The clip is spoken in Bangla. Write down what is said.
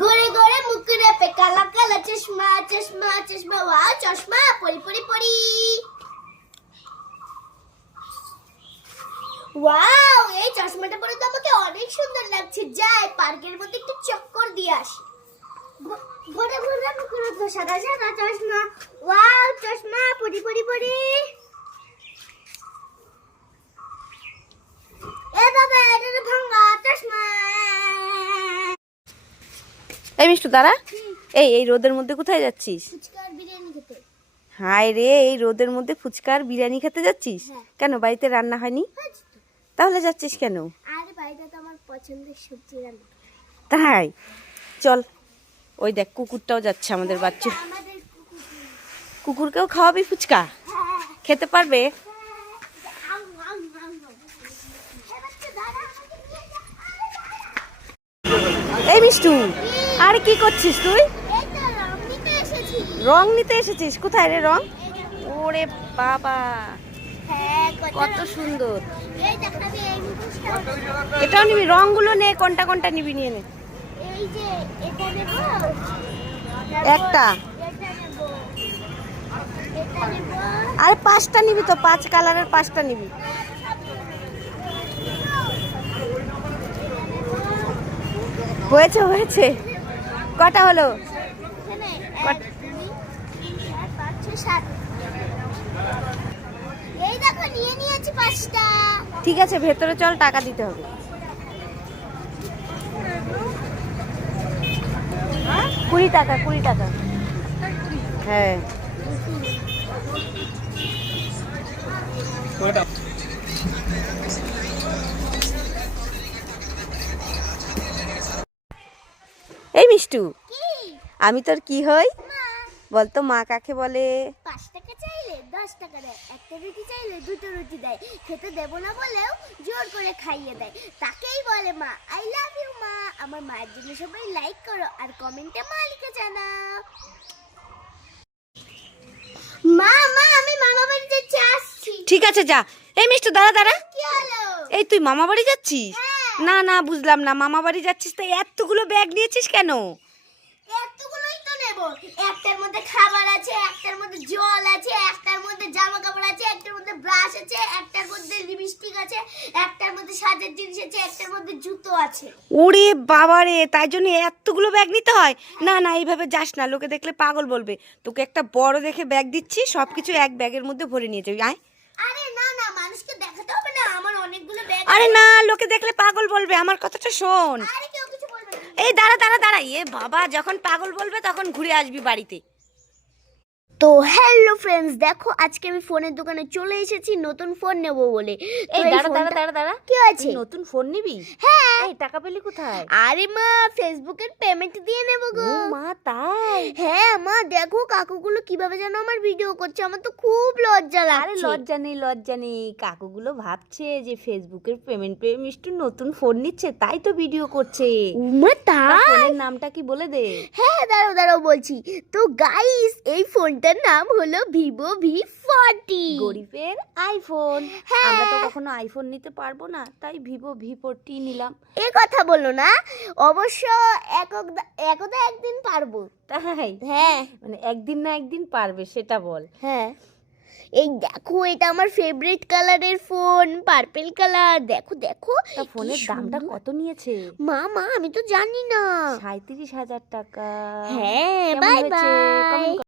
গোরে গোরে মুকুরে পে কালা কালা চশমা চশমা চশমা, ওয়াও, চশমা, পরি পরি পরি। ওয়াও, এই চশমাটা পরে তো আমাকে অনেক সুন্দর লাগছে। যাই, পার্কের মধ্যে একটু চক্কর দিয়ে আসি। গোরে গোরে মুকুরে সাদা সাদা চশমা, ওয়াও, চশমা, পরি পরি পরি এ বাবা এটা তো ভাঙা চশমা এই মিষ্টু দাঁড়া। এই এই রোদের মধ্যে কোথায় যাচ্ছিস? হায় রে এই রোদের মধ্যে ফুচকার বিরিয়ানি খেতে যাচ্ছিস? হ্যাঁ। কেন বাড়িতে রান্না হয়নি? তাহলে যাচ্ছিস কেন? তাই? চল ওই দেখ কুকুরটাও যাচ্ছে আমাদের বাচ্চা। আমাদের কুকুর। কুকুরকেও খাওয়াবি ফুচকা? হ্যাঁ, খেতে পারবে? বাচ্চা। এই মিষ্টু। আরে কি করছিস তুই? রং নিতে এসেছিস। কোথায় রে রং? ওরে বাবা। কত সুন্দর। এটাও নিবি? রংগুলো নে, কোনটা কোনটা নিবি নিয়ে নে। একটা। আরে পাঁচটা নিবি তো, পাঁচ কালারের পাঁচটা নিবি। হয়েছে হয়েছে। কটা হলো? ঠিক আছে ভেতরে চল টাকা দিতে হবে। কুড়ি টাকা কুড়ি টাকা। হ্যাঁ। মিষ্টু? আমি তোর কি হই? বলতো মা কাকে বলে? পাঁচ টাকা চাইলে দশ টাকা দেয় একটা রুটি চাইলে দুটো রুটি দেয় খেতে দেবো না বলেও জোর করে খাইয়ে দেয় তাকেই বলে মা। আই লাভ ইউ মা। আমার মায়ের জন্য সবাই লাইক করো আর কমেন্টে মা লিখে জানাও। মা মা আমি মামা বাড়ি যাচ্ছি আসছি। ঠিক আছে যা। এই মিষ্টু দাঁড়া দাঁড়া। এই তুই মামা বাড়ি যাচ্ছিস? হ্যাঁ। না না বুঝলাম না। মামা বাড়ি যাচ্ছিস তো এতগুলো ব্যাগ নিয়েছিস কেন? এতগুলোই তো নেব। একটার মধ্যে খাবার আছে একটার মধ্যে জল আছে একটার মধ্যে জামা কাপড় আছে একটার মধ্যে ব্রাশ আছে একটার মধ্যে লিপস্টিক আছে একটার মধ্যে সাজের জিনিস আছে একটার মধ্যে জুতো আছে। ওরে তাই জন্য এতগুলো ব্যাগ নিতে হয়? না না এইভাবে যাস না লোকে দেখলে পাগল বলবে। তোকে একটা বড় দেখে ব্যাগ দিচ্ছি সব কিছু এক ব্যাগের মধ্যে ভরে নিয়ে যাবি আয়। আরে না না মানুষকে দেখাতে হবে না আমার অনেকগুলো ব্যাগ আরে না লোকে দেখলে পাগল বলবে আমার কথাটা শোন। এই দাঁড়া দাঁড়া দাঁড়া। এ বাবা যখন পাগল বলবে তখন ঘুরে আসবি বাড়িতে। তো হ্যালো ফ্রেন্ডস দেখো আজকে আমি ফোনের দোকানে চলে এসেছি নতুন ফোন নেব বলে। এই দাঁড়া দাঁড়া দাঁড়া দাঁড়া। কি আছে নতুন ফোন নিবি? হ্যাঁ এই টাকা পেলি কোথায়? আরে মা ফেসবুকের পেমেন্ট দিয়ে নেব গো। মা তাই? হ্যাঁ মা দেখো কাকুগুলো কীভাবে যেন আমার ভিডিও করছে আমার তো খুব লজ্জা আরে লাগছে। লজ্জা নেই লজ্জা নেই। কাকুগুলো ভাবছে যে ফেসবুকের পেমেন্ট পেয়ে মিষ্টু নতুন ফোন নিচ্ছে তাই তো ভিডিও করছে। উমা তা তাই? ফোনের নামটা কি বলে দে। হ্যাঁ দাঁড়াও দাঁড়াও বলছি। তো গাইস এই ফোনটার নাম হলো ভিভো ভি ফর্টি গরিবের আইফোন হ্যাঁ। আমরা তো কখনো আইফোন নিতে পারব না তাই ভিভো ভি ফোরটি নিলাম। এ কথা বলল না অবশ্য একক একদা একদিন পারব। তাই? হ্যাঁ। মানে একদিন না একদিন পারবে সেটা বল। হ্যাঁ। এই দেখো এটা আমার ফেভারিট কালারের ফোন পার্পল কালার দেখো দেখো ফোনের দামটা কত নিয়েছে? মা মা আমি তো জানি না। সাঁত্রিশ হাজার টাকা। হ্যাঁ বাই বাই